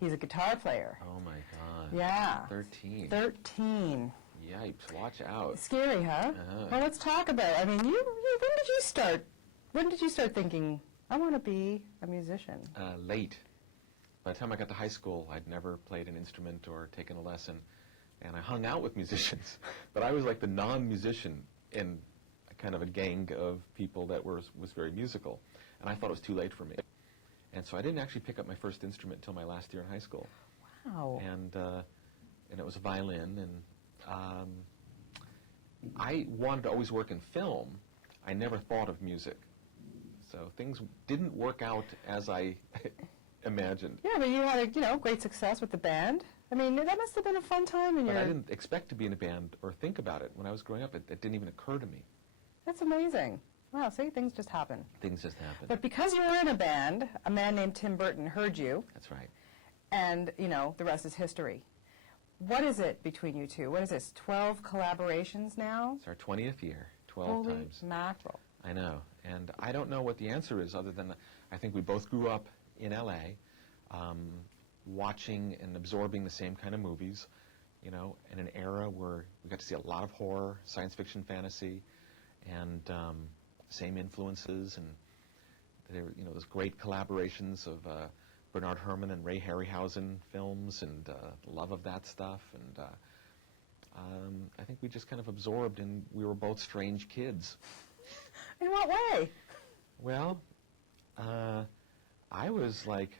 He's a guitar player. Oh my God. Yeah. 13. 13. Yipes! Watch out. Scary, huh? Well, let's talk about it. I mean, when did you start? When did you start thinking, I want to be a musician? Late. By the time I got to high school, I'd never played an instrument or taken a lesson, and I hung out with musicians. But I was like the non-musician in a kind of a gang of people that was very musical, and I thought it was too late for me. And so I didn't actually pick up my first instrument until my last year in high school. Wow. And it was a violin, and I wanted to always work in film. I never thought of music. So things didn't work out as I imagined. Yeah, but you had great success with the band. I mean, that must have been a fun time in But I didn't expect to be in a band or think about it. When I was growing up, it didn't even occur to me. That's amazing. Wow, see, things just happen. Things just happen. But because you were in a band, a man named Tim Burton heard you. That's right. And, the rest is history. What is it between you two? What is this, 12 collaborations now? It's our 20th year, 12 Holy times. mackerel. I know. And I don't know what the answer is other than I think we both grew up in L.A., watching and absorbing the same kind of movies, in an era where we got to see a lot of horror, science fiction, fantasy, and same influences. And there, those great collaborations of Bernard Herrmann and Ray Harryhausen films, and the love of that stuff. And I think we just kind of absorbed, and we were both strange kids. In what way? Well, I was like,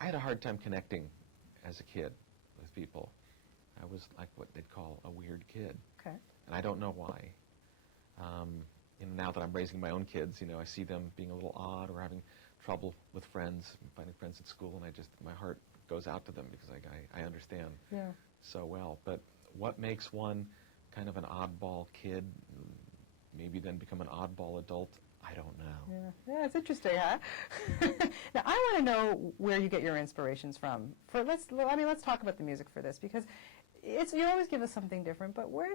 I had a hard time connecting as a kid with people. I was like what they'd call a weird kid. Okay. And I don't know why. Now that I'm raising my own kids, I see them being a little odd or having trouble with friends, finding friends at school, and my heart goes out to them because I understand so well. But what makes one kind of an oddball kid, maybe then become an oddball adult, I don't know. Yeah, it's interesting, huh? Now, I want to know where you get your inspirations from. Let's talk about the music for this, because you always give us something different, but where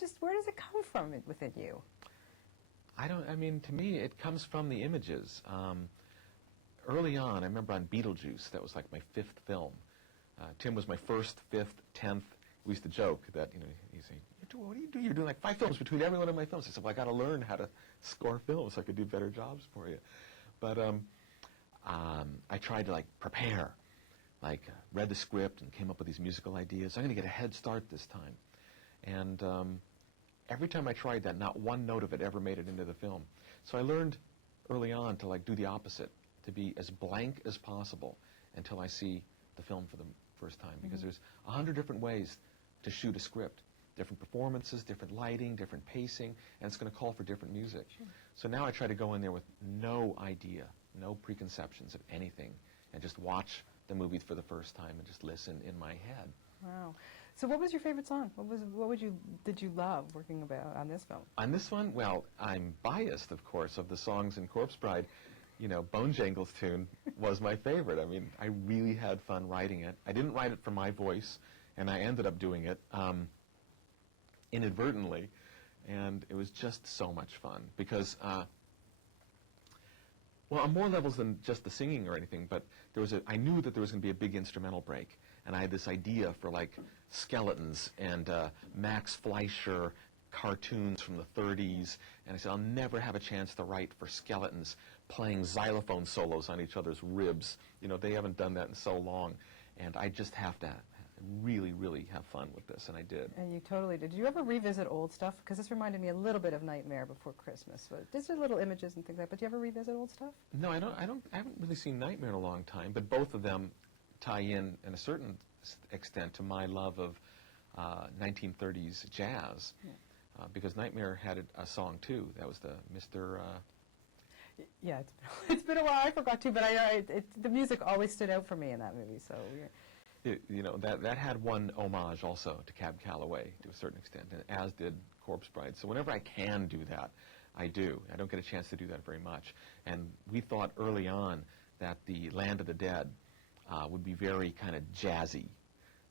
does it come from within you? To me, it comes from the images. Early on, I remember on Beetlejuice, that was like my 5th film. Tim was my 1st, 5th, 10th. We used to joke that, he'd say, what do you do? You're doing like 5 films between every one of my films. I said, well, I got to learn how to score films so I could do better jobs for you. But I tried to prepare, read the script and came up with these musical ideas. I'm going to get a head start this time. And every time I tried that, not one note of it ever made it into the film. So I learned early on to do the opposite, to be as blank as possible until I see the film for the first time. Because there's 100 different ways to shoot a script. Different performances, different lighting, different pacing, and it's going to call for different music. Sure. So now I try to go in there with no idea, no preconceptions of anything, and just watch the movie for the first time and just listen in my head. Wow. So what was your favorite song? Did you love working on this film? On this one, well, I'm biased, of course, of the songs in Corpse Bride. Bone Jangles tune was my favorite. I really had fun writing it. I didn't write it for my voice, and I ended up doing it inadvertently, and it was just so much fun because, on more levels than just the singing or anything, but I knew that there was going to be a big instrumental break, and I had this idea for skeletons and Max Fleischer cartoons from the 30s, and I said, I'll never have a chance to write for skeletons playing xylophone solos on each other's ribs. They haven't done that in so long, and I just have to really, really have fun with this, and I did. And you totally did. Did you ever revisit old stuff? Because this reminded me a little bit of Nightmare Before Christmas. Just little images and things like that. But do you ever revisit old stuff? No, I haven't really seen Nightmare in a long time, but both of them tie in a certain extent to my love of 1930s jazz. Yeah. Because Nightmare had a song too. That was the Mr. Yeah, it's been a while. I forgot too, but the music always stood out for me in that movie. So that had one homage also to Cab Calloway to a certain extent, and as did Corpse Bride. So whenever I can do that, I do. I don't get a chance to do that very much. And we thought early on that the Land of the Dead would be very kind of jazzy,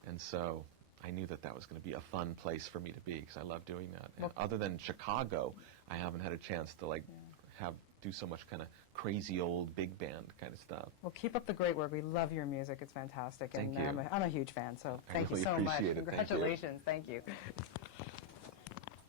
and so I knew that was going to be a fun place for me to be because I love doing that. And other than Chicago, I haven't had a chance to do so much kind of crazy old big band kind of stuff. Well, keep up the great work. We love your music. It's fantastic. Thank and you. I'm a huge fan, so I thank you really so much. appreciate it. Thank you. Congratulations. Thank you.